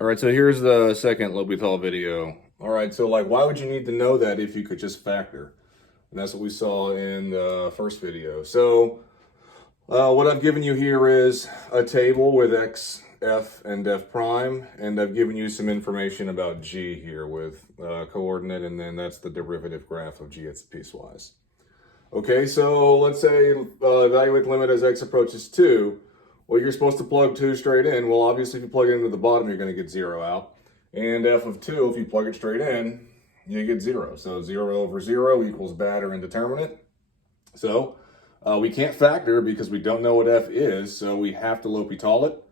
All right, so here's the second L'Hopital video. All right, so like, why would you need to know that if you could just factor? And that's what we saw in the first video. So what I've given you here is a table with x, f, and f prime, and I've given you some information about g here with coordinate, and then that's the derivative graph of g as piecewise. Okay, so let's say evaluate the limit as x approaches 2. Well, you're supposed to plug 2 straight in. Well, obviously, if you plug it into the bottom, you're going to get 0 out. And f of 2, if you plug it straight in, you get 0. So 0 over 0 equals bad or indeterminate. So we can't factor because we don't know what f is, so we have to L'Hopital it.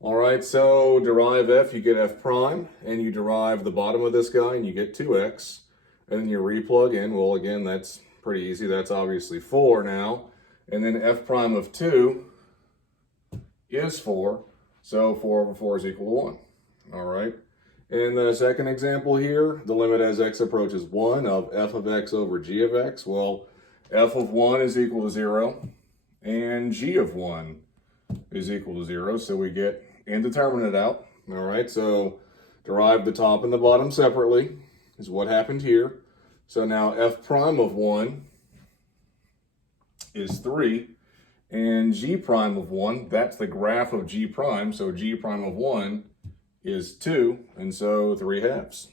All right, so derive f, you get f prime, and you derive the bottom of this guy, and you get 2x. And then you replug in. Well, again, that's pretty easy. That's obviously 4 now. And then f prime of 2 is 4, so 4 over 4 is equal to 1. All right. In the second example here, the limit as x approaches 1 of f of x over g of x. Well, f of 1 is equal to 0, and g of 1 is equal to 0, so we get indeterminate out. All right, so derive the top and the bottom separately is what happened here. So now f prime of 1 is 3. And g prime of 1, that's the graph of g prime, so g prime of 1 is 2, and so 3/2.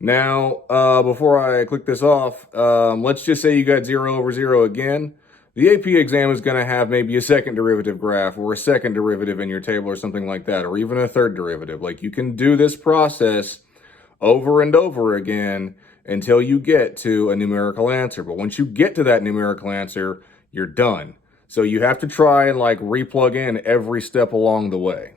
Now, before I click this off, let's just say you got 0 over 0 again. The AP exam is going to have maybe a second derivative graph or a second derivative in your table or something like that, or even a third derivative. Like, you can do this process over and over again until you get to a numerical answer. But once you get to that numerical answer, you're done. So you have to try and like replug in every step along the way.